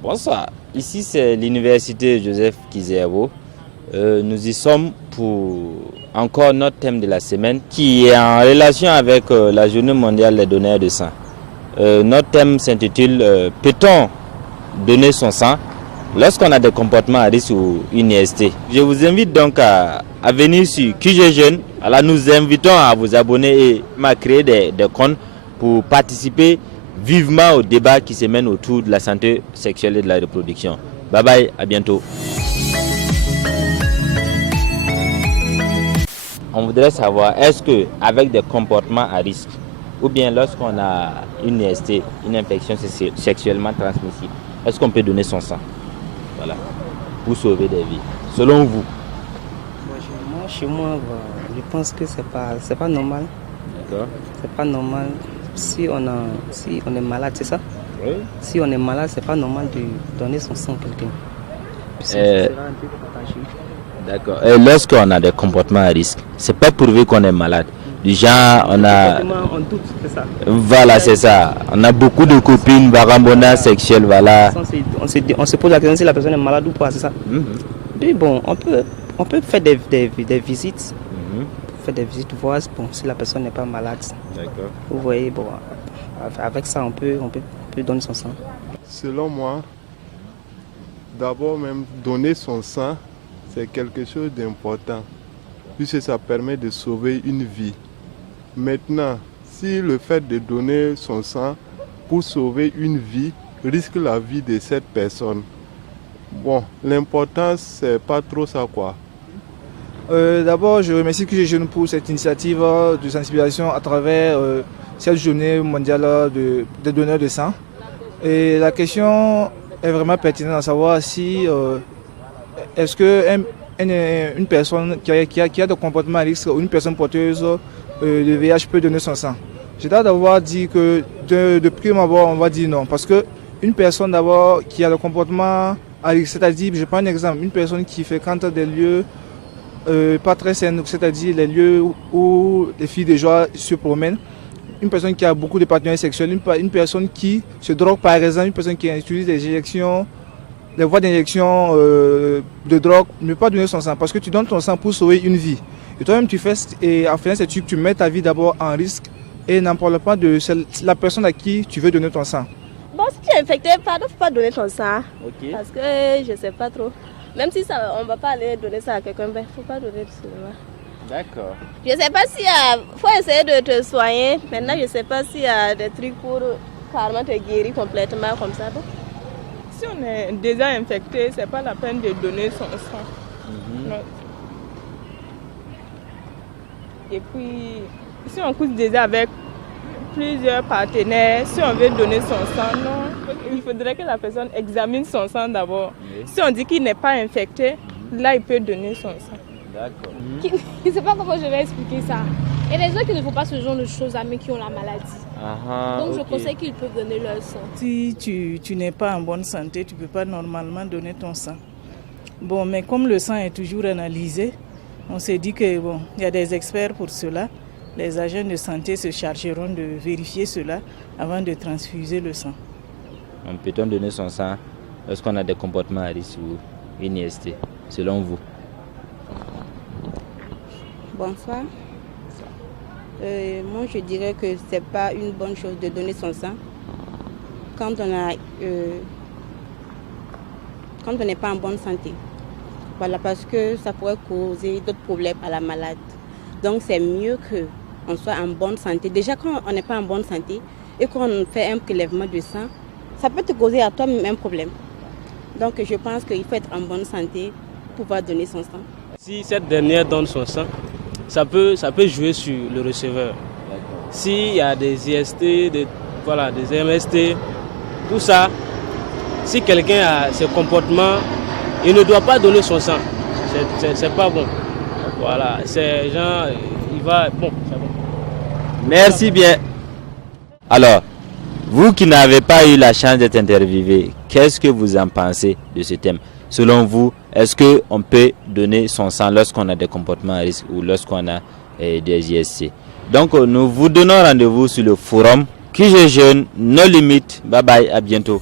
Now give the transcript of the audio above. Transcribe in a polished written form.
Bonsoir, ici c'est l'université Joseph Kizerbo. Nous y sommes pour encore notre thème de la semaine qui est en relation avec la journée mondiale des donneurs de sang. Notre thème s'intitule Peut-on donner son sang lorsqu'on a des comportements à risque ou une IST. Je vous invite donc à venir sur QG Jeune. Alors nous invitons à vous abonner et à créer des comptes pour participer vivement au débat qui se mène autour de la santé sexuelle et de la reproduction. Bye bye, à bientôt. On voudrait savoir, est-ce que avec des comportements à risque ou bien lorsqu'on a une IST, une infection sexuellement transmissible, est-ce qu'on peut donner son sang? Voilà, pour sauver des vies. Selon vous? Chez moi, je pense que c'est pas normal. D'accord. C'est pas normal. Si on est malade, c'est ça? Oui. Si on est malade, c'est pas normal de donner son sang à quelqu'un. Ça sera un peu contagieux. D'accord. Et lorsqu'on a des comportements à risque, c'est pas prouvé qu'on est malade. Du genre, on a... On doute, c'est ça. Voilà, c'est ça. On a beaucoup de copines, barambona sexuelle, voilà. On se pose la question si la personne est malade ou pas, c'est ça. Et bon, on peut faire des visites. Faire des visites, voir si la personne n'est pas malade. D'accord. Vous voyez, bon, avec ça, on peut donner son sang. Selon moi, d'abord même donner son sang, c'est quelque chose d'important, puisque ça permet de sauver une vie. Maintenant, si le fait de donner son sang pour sauver une vie risque la vie de cette personne, bon, l'importance, c'est pas trop ça, quoi. D'abord, je remercie QG Jeune pour cette initiative de sensibilisation à travers cette journée mondiale des donneurs de sang. Et la question est vraiment pertinente à savoir si est-ce qu'une personne qui a des comportements à risque ou une personne porteuse de VIH peut donner son sang. J'ai d'abord dit que de prime abord, on va dire non. Parce qu'une personne d'abord qui a le comportement à risque, c'est-à-dire, je prends un exemple, une personne qui fréquente des lieux pas très saines, c'est-à-dire les lieux où les filles de joie se promènent, une personne qui a beaucoup de partenaires sexuels, une personne qui se drogue par exemple, une personne qui utilise les voies d'injection de drogue, ne peut pas donner son sang parce que tu donnes ton sang pour sauver une vie. Et toi-même tu fais, et en faisant cette truc, tu mets ta vie d'abord en risque et n'en parle pas de la personne à qui tu veux donner ton sang. Bon, si tu es infecté, il ne faut pas donner ton sang. Ok. Parce que je ne sais pas trop. Même si on ne va pas aller donner ça à quelqu'un, il ne faut pas donner seulement. D'accord. Je ne sais pas s'il y a... Il faut essayer de te soigner. Maintenant, je ne sais pas s'il y a des trucs pour carrément te guérir complètement comme ça. Donc. Si on est déjà infecté, ce n'est pas la peine de donner son sang. Non. Et puis, si on couche déjà avec plusieurs partenaires, si on veut donner son sang, non, il faudrait que la personne examine son sang d'abord. Oui. Si on dit qu'il n'est pas infecté, là, il peut donner son sang. D'accord. Je ne sais pas comment je vais expliquer ça. Il y a des gens qui ne font pas ce genre de choses à mais qui ont la maladie. Donc je conseille qu'ils peuvent donner leur sang. Si tu n'es pas en bonne santé, tu ne peux pas normalement donner ton sang. Bon, mais comme le sang est toujours analysé, on s'est dit que bon, il y a des experts pour cela. Les agents de santé se chargeront de vérifier cela avant de transfuser le sang. Peut-on donner son sang lorsqu'on a des comportements à risque ou une IST, selon vous? Bonsoir. Moi, je dirais que ce n'est pas une bonne chose de donner son sang quand on n'est pas en bonne santé. Voilà, parce que ça pourrait causer d'autres problèmes à la malade. Donc, c'est mieux qu'on soit en bonne santé. Déjà, quand on n'est pas en bonne santé et qu'on fait un prélèvement de sang, ça peut te causer à toi-même un problème. Donc, je pense qu'il faut être en bonne santé pour pouvoir donner son sang. Si cette dernière donne son sang, ça peut jouer sur le receveur. S'il y a des IST, des MST, tout ça, si quelqu'un a ce comportement, il ne doit pas donner son sang. C'est pas bon. Voilà, c'est genre, il va... Bon, c'est bon. Merci bien. Alors, vous qui n'avez pas eu la chance d'être interviewé, qu'est-ce que vous en pensez de ce thème? Selon vous, est-ce qu'on peut donner son sang lorsqu'on a des comportements à risque ou lorsqu'on a des IST? Donc, nous vous donnons rendez-vous sur le forum QG Jeune, nos limites. Bye bye, à bientôt.